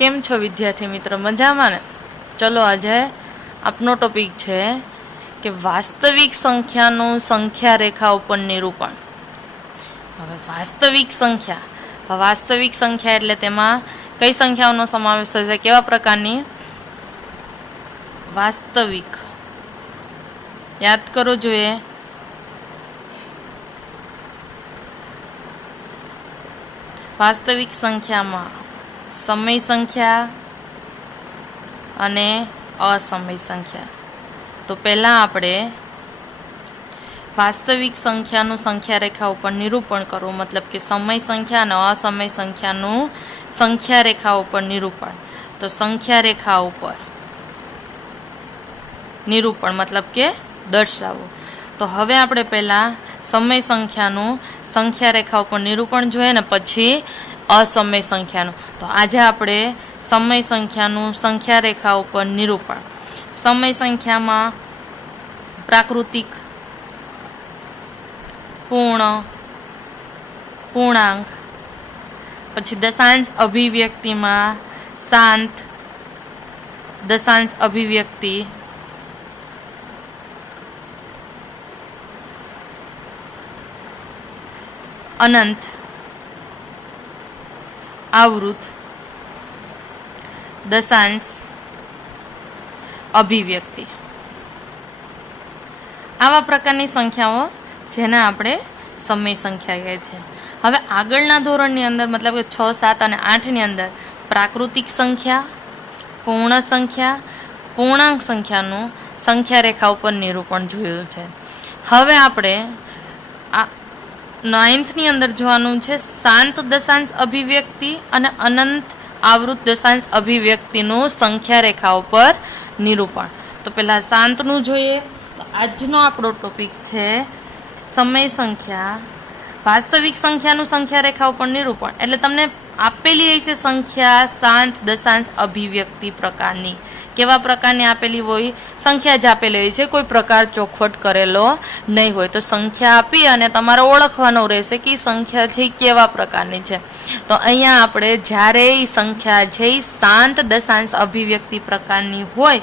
કેમ છો વિદ્યાર્થી મિત્રો, મજામાં ને? ચલો આજે આપનો ટોપિક છે કે વાસ્તવિક સંખ્યાનું સંખ્યા રેખા ઉપર નિરૂપણ. હવે વાસ્તવિક સંખ્યા એટલે તેમાં કઈ સંખ્યાઓનો સમાવેશ થશે, કેવા પ્રકારની? વાસ્તવિક યાદ કરો જોઈએ. વાસ્તવિક સંખ્યામાં સમય સંખ્યા અને અસમય સંખ્યા. તો પહેલાં આપણે વાસ્તવિક સંખ્યાનું સંખ્યા રેખા ઉપર નિરૂપણ કરવું, મતલબ કે સમય સંખ્યા અને અસમય સંખ્યાનું સંખ્યા રેખા ઉપર નિરૂપણ. તો સંખ્યા રેખા ઉપર નિરૂપણ મતલબ કે દર્શાવવું. તો હવે આપણે પહેલાં સમય સંખ્યાનું સંખ્યા રેખા ઉપર નિરૂપણ જોઈએ ને પછી અસમય સંખ્યાનું. તો આજે આપણે સમય સંખ્યાનું સંખ્યા રેખા ઉપર નિરૂપણ. સમય સંખ્યામાં પ્રાકૃતિક, પૂર્ણ, પૂર્ણાંક, પછી દશાંશ અભિવ્યક્તિમાં શાંત, દશાંશ અભિવ્યક્તિ, અનંત, આવૃત, દશાંશ અભિવ્યક્તિ, આવા પ્રકારની સંખ્યાઓ જેને આપણે સમય સંખ્યા કહે છે. હવે આગળના ધોરણની અંદર મતલબ કે 6, 7 અને 8ની અંદર પ્રાકૃતિક સંખ્યા, પૂર્ણ સંખ્યા, પૂર્ણાંક સંખ્યાનું સંખ્યા રેખા ઉપર નિરૂપણ જોયું છે. હવે આપણે 9thની અંદર જોવાનું છે શાંત દશાંશ અભિવ્યક્તિ અને અનંત આવૃત દશાંશ અભિવ્યક્તિનું સંખ્યા રેખા ઉપર નિરૂપણ. તો પહેલાં શાંતનું જોઈએ. તો આજનો આપણો ટોપિક છે સમય સંખ્યા, વાસ્તવિક સંખ્યાનું સંખ્યા રેખા ઉપર નિરૂપણ. એટલે તમને આપેલી હશે સંખ્યા શાંત દશાંશ અભિવ્યક્તિ પ્રકારની. કેવા પ્રકારની આપેલી હોય? સંખ્યા જ આપેલી હોય છે, કોઈ પ્રકાર ચોખવટ કરેલો નહીં હોય. તો સંખ્યા આપી અને તમારે ઓળખવાનું રહેશે કે સંખ્યા છે કેવા પ્રકારની છે. તો અહીંયા આપણે જ્યારે એ સંખ્યા છે એ શાંત દશાંશ અભિવ્યક્તિ પ્રકારની હોય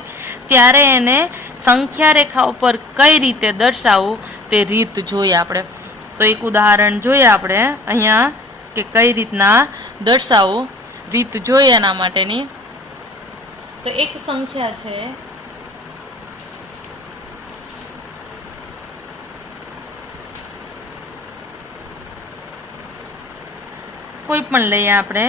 ત્યારે એને સંખ્યા રેખા ઉપર કઈ રીતે દર્શાવવું તે રીત જોઈએ આપણે. તો એક ઉદાહરણ જોઈએ આપણે અહીંયા કે કઈ રીતના દર્શાવવું, રીત જોઈએ એના માટેની. તો એક સંખ્યા છે કોઈ પણ લઈએ આપણે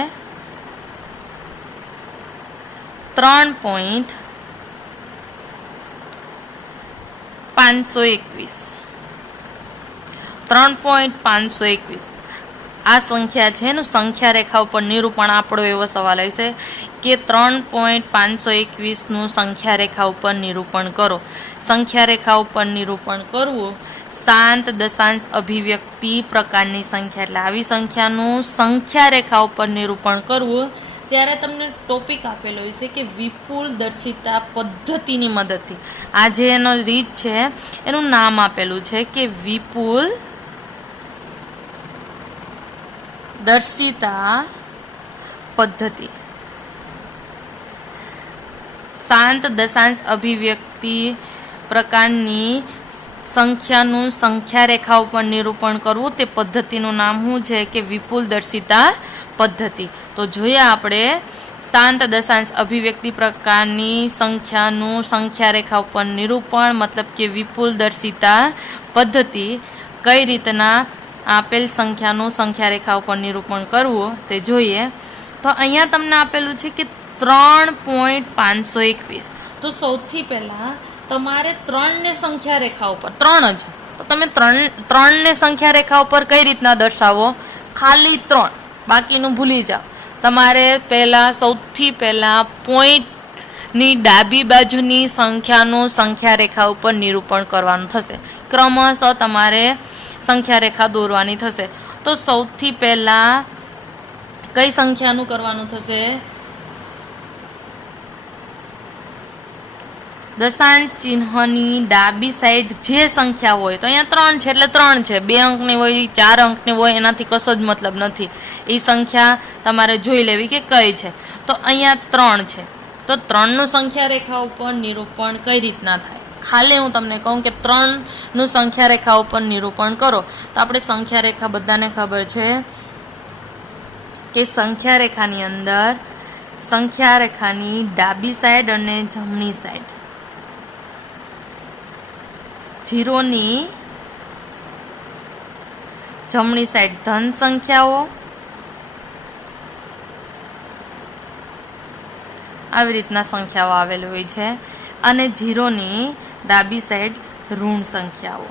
3.521. આ સંખ્યા છે એનું સંખ્યા રેખા ઉપર નિરૂપણ. આપણો એવો સવાલ હશે કે 3.521નું સંખ્યા રેખા ઉપર નિરૂપણ કરો. સંખ્યા રેખા ઉપર નિરૂપણ કરવું શાંત દશાંશ અભિવ્યક્તિ પ્રકારની સંખ્યા, એટલે આવી સંખ્યાનું સંખ્યા રેખા ઉપર નિરૂપણ કરવું ત્યારે તમને ટોપિક આપેલો હોય છે કે વિપુલ દર્શિતા પદ્ધતિની મદદથી. આ જે એનો રીત છે એનું નામ આપેલું છે કે વિપુલ દર્શિતા પદ્ધતિ. શાંત દશાંશ અભિવ્યક્તિ પ્રકારની સંખ્યાનું સંખ્યા રેખા ઉપર નિરૂપણ કરવું તે પદ્ધતિનું નામ શું છે કે વિપુલ દર્શિતા પદ્ધતિ. તો જોઈએ આપણે શાંત દશાંશ અભિવ્યક્તિ પ્રકારની સંખ્યાનું સંખ્યા રેખા ઉપર નિરૂપણ મતલબ કે વિપુલ દર્શિતા પદ્ધતિ કઈ રીતના આપેલ સંખ્યાનું સંખ્યા રેખા ઉપર નિરૂપણ કરવું તે જોઈએ. તો અહીંયા તમને આપેલું છે કે 3.521. તો સૌથી પહેલાં તમારે 3ને સંખ્યા રેખા ઉપર, 3 જ, તો તમે 3ને સંખ્યા રેખા ઉપર કઈ રીતના દર્શાવો? ખાલી 3, બાકીનું ભૂલી જાઓ. તમારે સૌથી પહેલાં પોઈન્ટની ડાબી બાજુની સંખ્યાનું સંખ્યા રેખા ઉપર નિરૂપણ કરવાનું થશે. ક્રમશઃ તમારે સંખ્યા રેખા દોરવાની થશે. તો સૌથી પહેલાં કઈ સંખ્યાનું કરવાનું થશે? દશાંશ ચિહ્નની ડાબી સાઈડ જે સંખ્યા હોય, તો અહીંયા 3 છે એટલે 3 છે, 2 અંકની હોય 4 અંકની હોય એનાથી કશો જ મતલબ નથી. એ સંખ્યા તમારે જોઈ લેવી કે કઈ છે. તો અહીંયા 3 છે, તો 3નું સંખ્યા રેખા ઉપર નિરૂપણ કઈ રીતના થાય? ખાલી હું તમને કહું કે 3નું સંખ્યા રેખા ઉપર નિરૂપણ કરો. તો આપણે સંખ્યા રેખા બધાને ખબર છે કે સંખ્યા રેખાની અંદર સંખ્યા રેખાની ડાબી સાઈડ અને જમણી સાઈડ 0ની જમણી સાઈડ ધન સંખ્યાઓ, આવી રીતના સંખ્યાઓ આવેલી હોય છે, અને 0ની ડાબી સાઈડ ઋણ સંખ્યાઓ.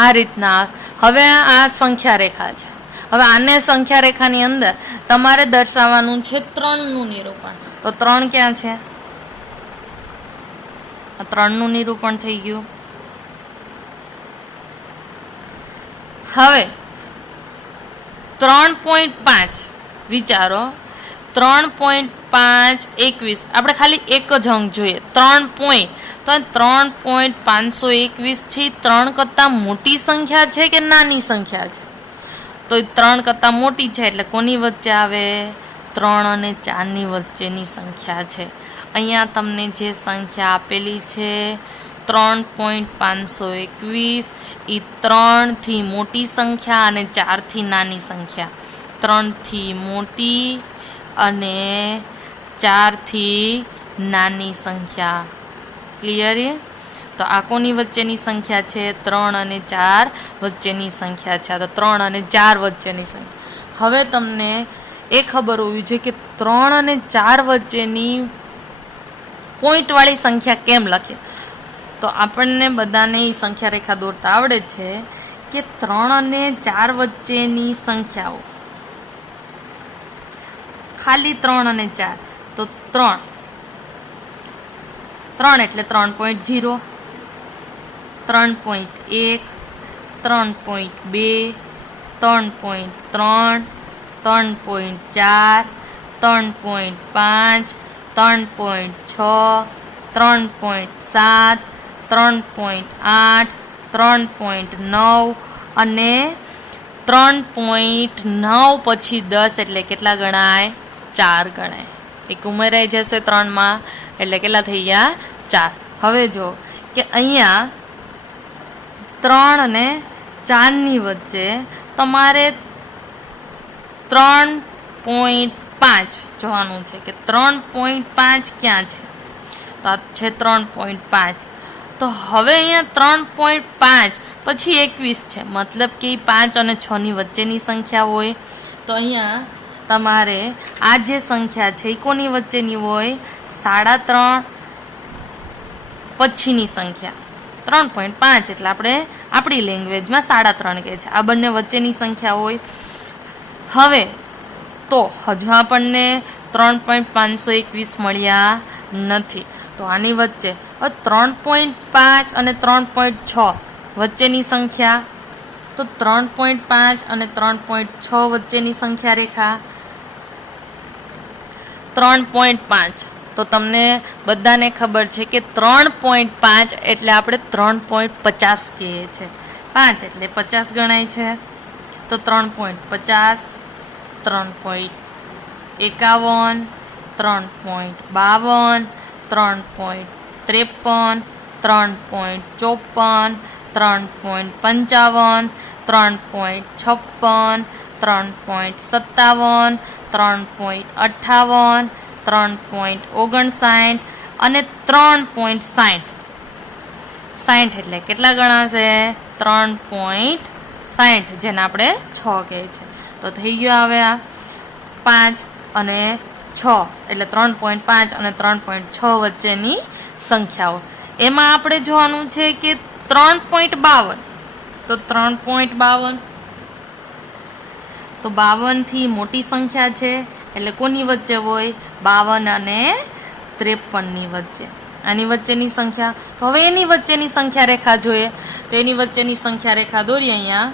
આ રીતના હવે આ સંખ્યા રેખા છે. હવે આને સંખ્યા રેખાની અંદર તમારે દર્શાવવાનું છે 3નું નિરૂપણ. તો 3 ક્યાં છે? 3નું નિરૂપણ થઈ ગયું. હવે 3.5 વિચારો, 3.5 21, આપણે ખાલી એક જ અંક જોઈએ 3 પોઈન્ટ, તો 3.521 થી 3 કરતાં મોટી સંખ્યા છે કે નાની સંખ્યા છે? તો 3 કરતાં મોટી છે એટલે કોની વચ્ચે આવે? 3 અને 4ની વચ્ચેની સંખ્યા છે. અહીંયા તમને જે સંખ્યા આપેલી છે 3.521 એ 3થી મોટી સંખ્યા અને 4થી નાની સંખ્યા. 3થી મોટી અને 4થી નાની સંખ્યા. ક્લિયર? તો આ કોની વચ્ચેની સંખ્યા છે? 3 અને 4 વચ્ચેની સંખ્યા છે. તો 3 અને 4 વચ્ચેની સંખ્યા. હવે તમને એ ખબર હોવી જોઈએ કે 3 અને 4 વચ્ચેની પોઈન્ટવાળી સંખ્યા કેમ લખે? તો આપણને બધાને એ સંખ્યા રેખા દોરતા આવડે છે કે 3 અને 4 વચ્ચેની સંખ્યાઓ, ખાલી 3 અને 4, તો 3 એટલે 3.0, 3.1, 3.2, 3.3, 3.4, 3.5, 3.6, 3.7, 3.8, 3.9 અને 3.9 પછી 10 એટલે કેટલા ગણાય? 4 ગણાય. એક ઉમેરાઈ જશે 3માં એટલે કેટલા થઈ ગયા? 4. હવે જો કે અહીંયા 3 અને 4ની વચ્ચે તમારે 3.5 જોવાનું છે કે 3.5 ક્યાં છે? તો આ છે 3.5. તો હવે અહીંયા 3.5 પછી 21 છે, મતલબ કે 5 અને 6ની વચ્ચેની સંખ્યા હોય. તો અહીંયા તમારે આ જે સંખ્યા છે એ કોની વચ્ચેની હોય? 3.5 પછીની સંખ્યા. 3.5 એટલે આપણે આપણી લેંગ્વેજમાં 3.5 કહે છે. આ બંને વચ્ચેની સંખ્યા હોય. હવે તો હજુ આપણને 3.521 મળ્યા નથી. તો આની વચ્ચે 3.5 અને 3.6 વચ્ચેની સંખ્યા, તો 3.5 અને 3.6 વચ્ચેની સંખ્યા રેખા 3.5. તો તમને બધાને ખબર છે કે 3.5 એટલે આપણે 3.50 કહીએ છીએ. 5 એટલે 50 ગણાય છે. તો 3.50, 3.51, 3.52, 3.53, 3.54, 3.55, 3.56, 3.57, 3.58, 3.59 અને 3.60. 60 એટલે કેટલા ગણાશે? 3.60, જેને આપણે 6 કહે છે. તો થઈ ગયો હવે આ 5 અને 6 એટલે 3.5 અને 3.6 વચ્ચેની સંખ્યાઓ. એમાં આપણે જોવાનું છે કે 3.52, તો 3.52 તો 52 થી મોટી સંખ્યા છે એટલે કોની વચ્ચે હોય? 52 અને 53ની વચ્ચે. આની વચ્ચેની સંખ્યા. તો હવે એની વચ્ચેની સંખ્યા રેખા જોઈએ. તો એની વચ્ચેની સંખ્યા રેખા દોરીએ અહીંયા.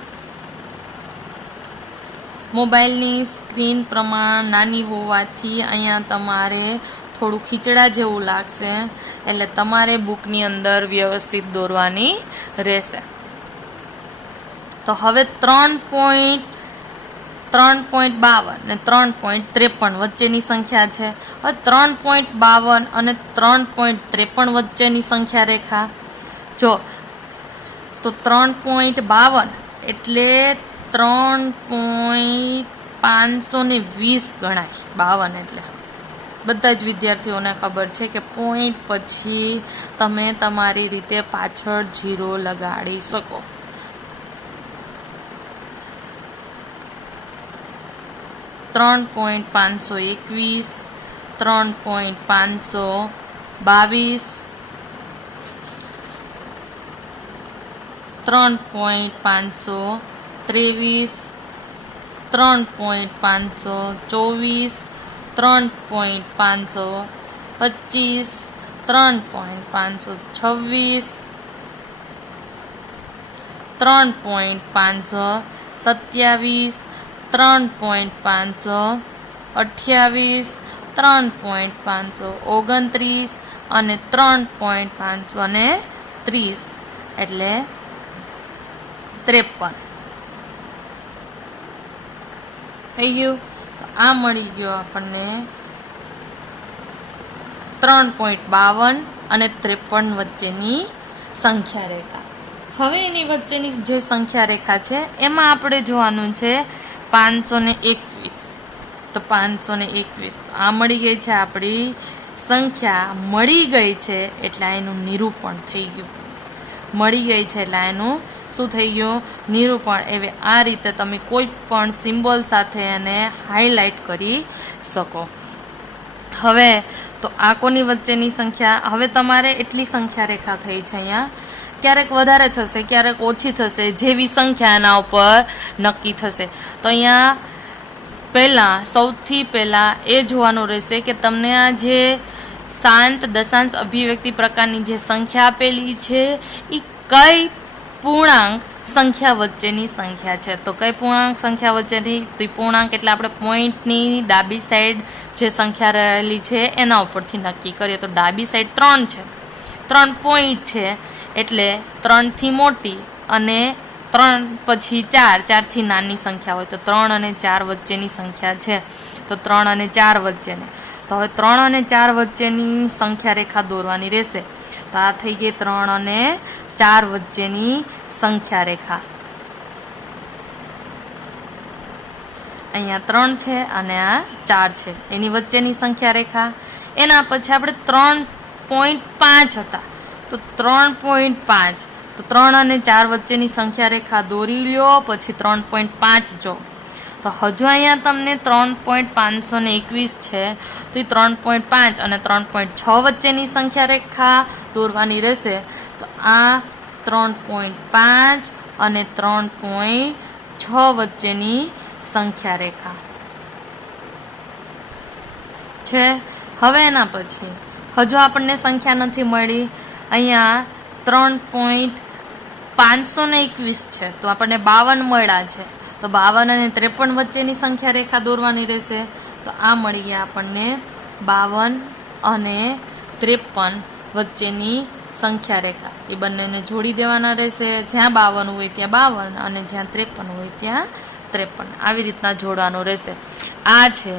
મોબાઈલની સ્ક્રીન પ્રમાણ નાની હોવાથી અહીંયા તમારે થોડું ખીચડા જેવું લાગશે, એટલે તમારે બુકની અંદર વ્યવસ્થિત દોરવાની રહેશે. તો હવે 3.52 ને 3.53 વચ્ચેની સંખ્યા છે. હવે 3.52 અને 3.53 વચ્ચેની સંખ્યા રેખા જો તો 3.52 એટલે 3.520 ગણાય. 52 એટલે બધા જ વિદ્યાર્થીઓને ખબર છે કે પોઈન્ટ પછી તમે તમારી રીતે પાછળ 0 લગાડી શકો. 3.521, 3.522, 3.523, 3.524, 3.525, 3.526, 3.527, 3.528, 3.529 અને 3.530 એટલે 53 થઈ ગયું. તો આ મળી ગયો આપણને 3.52 અને 53 વચ્ચેની સંખ્યા રેખા. હવે એની વચ્ચેની જે સંખ્યા રેખા છે એમાં આપણે જોવાનું છે 521. તો 521 આ મળી ગઈ છે, આપણી સંખ્યા મળી ગઈ છે એટલે એનું નિરૂપણ થઈ ગયું. મળી ગઈ છે એટલે એનું શું થઈ ગયું? નિરૂપણ. એવે આ રીતે તમે કોઈ પણ સિમ્બોલ સાથે એને હાઇલાઇટ કરી શકો. હવે તો આ કોની વચ્ચેની સંખ્યા? હવે તમારે એટલી સંખ્યા રેખા થઈ છે. અહીંયા ક્યારેક વધારે થશે, ક્યારેક ઓછી થશે, જેવી સંખ્યા એના ઉપર નક્કી થશે. તો અહીંયા સૌથી પહેલાં એ જોવાનું રહેશે કે તમને આ જે શાંત દશાંશ અભિવ્યક્તિ પ્રકારની જે સંખ્યા આપેલી છે એ કઈ પૂર્ણાંક સંખ્યા વચ્ચેની સંખ્યા છે. તો કઈ પૂર્ણાંક સંખ્યા વચ્ચેની? તો પૂર્ણાંક એટલે આપણે પોઈન્ટની ડાબી સાઈડ જે સંખ્યા રહેલી છે એના ઉપરથી નક્કી કરીએ. તો ડાબી સાઈડ 3 છે, 3 પોઈન્ટ છે એટલે 3થી મોટી અને 3 પછી 4, 4થી નાની સંખ્યા હોય તો 3 અને 4 વચ્ચેની સંખ્યા છે. તો 3 અને 4 વચ્ચેની. તો હવે 3 અને 4 વચ્ચેની સંખ્યા રેખા દોરવાની રહેશે. તો આ થઈ ગઈ 3 અને 4 વચ્ચેની સંખ્યા રેખા. અહીંયા 3 છે અને આ 4 છે, એની વચ્ચેની સંખ્યા રેખા. એના પછી આપણે 3.5 હતા તો 3.5, તો 3 અને 4 વચ્ચેની સંખ્યા રેખા દોરી લ્યો. પછી 3.5 જો તો હજુ અહીંયા તમને 3.521 છે તો એ 3.5 અને 3.6 વચ્ચેની સંખ્યા રેખા દોરવાની રહેશે. તો આ 3.5 અને 3.6 વચ્ચેની સંખ્યા રેખા છે. હવે એના પછી હજુ આપણને સંખ્યા નથી મળી. અહીંયા 3.521 છે તો આપણને 52 મળ્યા છે. તો 52 અને 53 વચ્ચેની સંખ્યા રેખા દોરવાની રહેશે. તો આ મળી ગયા આપણને 52 અને 53 વચ્ચેની સંખ્યા રેખા. એ બંનેને જોડી દેવાના રહેશે. જ્યાં 52 હોય ત્યાં 52 અને જ્યાં 53 હોય ત્યાં 53. આવી રીતના જોડવાનું રહેશે. આ છે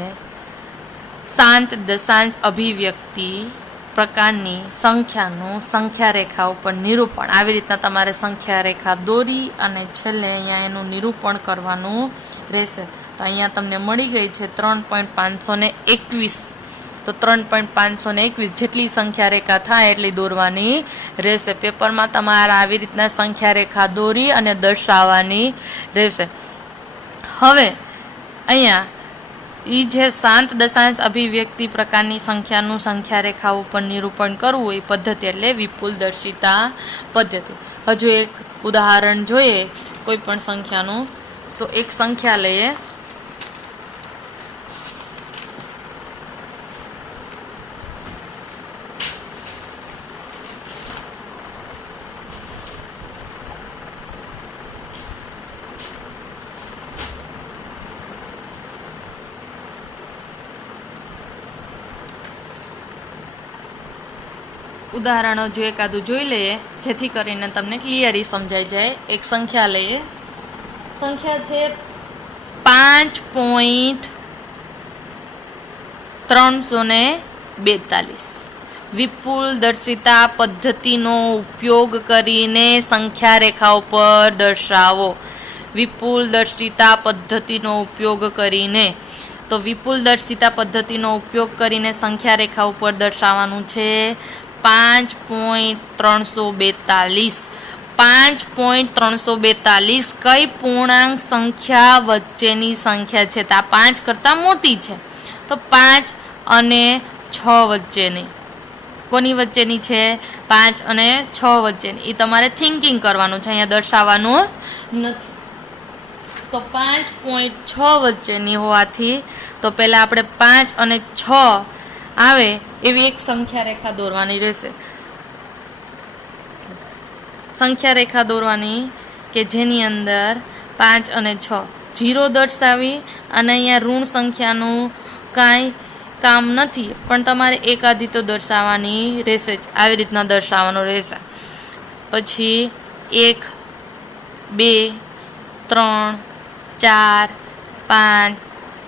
શાંત દશાંશ અભિવ્યક્તિ પ્રકારની સંખ્યાનું સંખ્યા રેખા ઉપર નિરૂપણ. આવી રીતના તમારે સંખ્યા રેખા દોરી અને છેલ્લે અહીંયા એનું નિરૂપણ કરવાનું રહેશે. તો અહીંયા તમને મળી ગઈ છે 3.521. તો 3.521 જેટલી સંખ્યા રેખા થાય એટલી દોરવાની રહેશે. પેપરમાં તમારે આવી રીતના સંખ્યા રેખા દોરી અને દર્શાવવાની રહેશે. હવે અહીંયા એ જે શાંત દશાંશ અભિવ્યક્તિ પ્રકારની સંખ્યાનું સંખ્યા રેખા ઉપર નિરૂપણ કરવું એ પદ્ધતિ એટલે વિપુલદર્શિતા પદ્ધતિ. હજુ એક ઉદાહરણ જોઈએ કોઈ પણ સંખ્યાનું. તો એક સંખ્યા લઈએ. ઉદાહરણો જો એકાદું જોઈ લઈએ જેથી કરીને તમને ક્લિયરી સમજાઈ જાય. એક સંખ્યા લઈએ. સંખ્યા છે 5.342. વિપુલ દર્શિતા પદ્ધતિનો ઉપયોગ કરીને સંખ્યા રેખા ઉપર દર્શાવો. વિપુલ દર્શિતા પદ્ધતિનો ઉપયોગ કરીને, તો વિપુલ દર્શિતા પદ્ધતિનો ઉપયોગ કરીને સંખ્યા રેખા ઉપર દર્શાવવાનું છે 5.342. 5.342 કઈ પૂર્ણાંક સંખ્યા વચ્ચેની સંખ્યા છે? તો આ 5 કરતાં મોટી છે, તો 5 અને 6 વચ્ચેની. કોની વચ્ચેની છે? 5 અને 6 વચ્ચેની. એ તમારે થિંકિંગ કરવાનું છે, અહીંયા દર્શાવવાનું નથી. તો 5.6 વચ્ચેની હોવાથી તો પહેલાં આપણે 5 અને 6 આવે એવી એક સંખ્યા રેખા દોરવાની રહેશે. સંખ્યા રેખા દોરવાની કે જેની અંદર 5 અને 6 0 દર્શાવી, અને અહીંયા ઋણ સંખ્યાનું કાંઈ કામ નથી, પણ તમારે એકાદી તો દર્શાવવાની રહેશે જ. આવી રીતના દર્શાવવાનું રહેશે. પછી 1, 2, 3, 4, 5,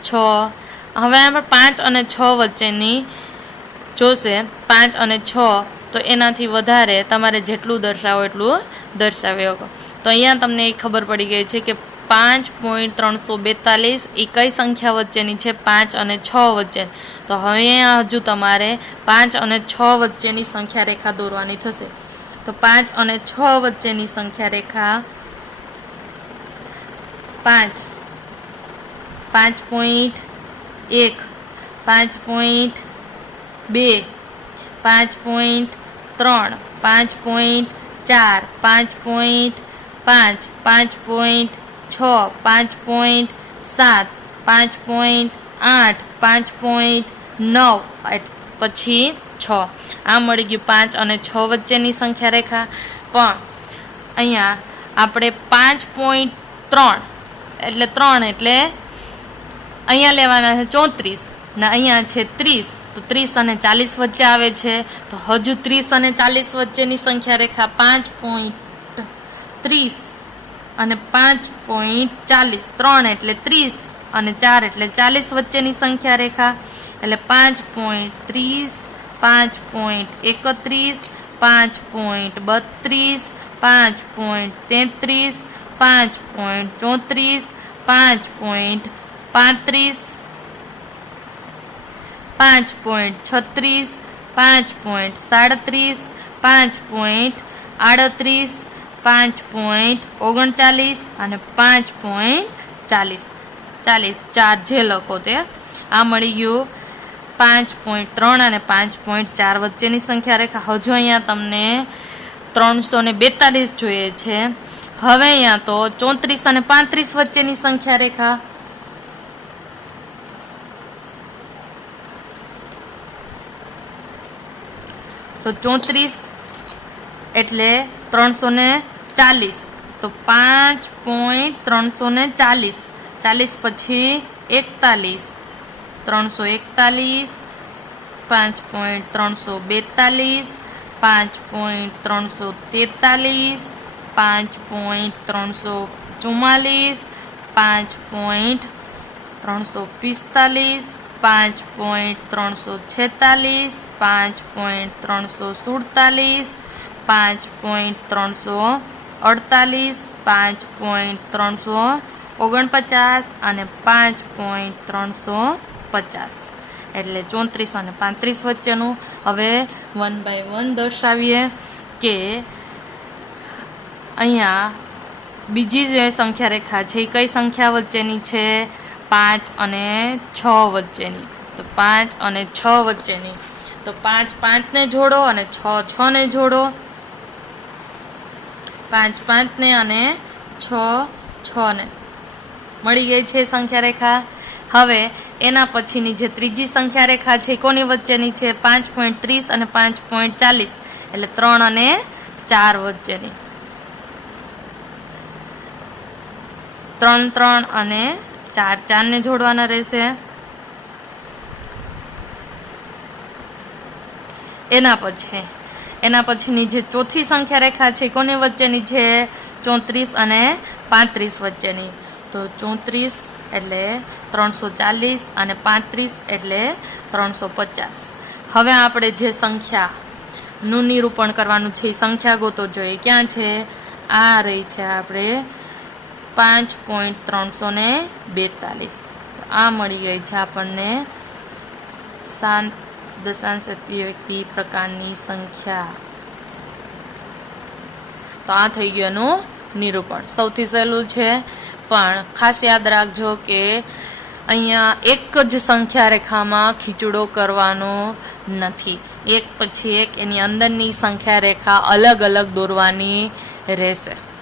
6. હવે આપણે 5 અને 6 વચ્ચેની જોશે. 5 અને 6 તો એનાથી વધારે તમારે જેટલું દર્શાવો એટલું દર્શાવી શકો. તો અહીંયા તમને એ ખબર પડી ગઈ છે કે 5.342 એ કઈ સંખ્યા વચ્ચેની છે? 5 અને 6 વચ્ચે. તો હવે અહીંયા હજુ તમારે 5 અને 6 વચ્ચેની સંખ્યા રેખા દોરવાની થશે. તો 5 અને 6 વચ્ચેની સંખ્યા રેખા 5, 5.1, 5.2, 5.3, 5.4, 5.5, 5.6, 5.7, 5.8, 5.9, પછી 6. આ મળી ગયું 5 અને 6 વચ્ચેની સંખ્યા રેખા. પણ અહીંયા આપણે 5.3 એટલે 3 એટલે અહીંયા લેવાના છે 34 ને અહીંયા છે 30. તો 30 અને 40 વચ્ચે આવે છે. તો હજુ 30 અને 40 વચ્ચેની સંખ્યા રેખા 5.30 અને 5.40. 3 એટલે 30 અને 4 એટલે 40 વચ્ચેની સંખ્યા રેખા. એટલે 5.30, 5.31, 5.32, 5.33, 5.34, 5.35, 5.36, 5.37, 5.38, 5.39 અને 5.40. 4 જે લખો તે. આ મળી ગયું 5.3 અને 5.4 વચ્ચેની સંખ્યા રેખા. હજુ અહીંયા તમને 342 જોઈએ છે. હવે અહીંયા તો 34 અને 35 વચ્ચેની સંખ્યા રેખા. તો 34 એટલે 340. તો 5.340. 40 પછી 41, 341, 5.342, 5.343, 5.344, 5.345, 5.346, 5.347, 5.348, 5.349 અને 5.350. એટલે 34 અને 35 વચ્ચેનું. હવે 1 by 1 દર્શાવીએ કે અહીંયા બીજી જે સંખ્યા રેખા છે એ કઈ સંખ્યા વચ્ચેની છે? 5 અને 6 વચ્ચેની. તો 5 અને 6 વચ્ચેની. તો 5 5 ને જોડો અને 6 6 ને જોડો. 5 5 ને અને 6 6 ને મળી ગઈ છે સંખ્યા રેખા. હવે એના પછીની જે ત્રીજી સંખ્યા રેખા છે કોની વચ્ચેની છે? 5.30 અને 5.40. એટલે 3 અને 4 વચ્ચેની. 3 3 અને 4 4 ને જોડવાના રહેશે. એના પછીની જે ચોથી સંખ્યા રેખા છે કોની વચ્ચેની છે? 34 અને 35 વચ્ચેની. તો 34 એટલે 340 અને 35 એટલે 350. હવે આપણે જે સંખ્યાનું નિરૂપણ કરવાનું છે એ સંખ્યા ગોતો જોઈએ. ક્યાં છે? આ રહી છે આપણે 5.342. તો આ મળી ગઈ છે આપણને શાંત દશાંશ અભિવ્યક્તિ પ્રકારની સંખ્યા. તો આ થઈ ગયું એનું નિરૂપણ. સૌથી સહેલું છે, પણ ખાસ યાદ રાખજો કે અહીંયા એક જ સંખ્યા રેખામાં ખીચડો કરવાનો નથી. એક પછી એક એની અંદરની સંખ્યા રેખા અલગ અલગ દોરવાની રહેશે.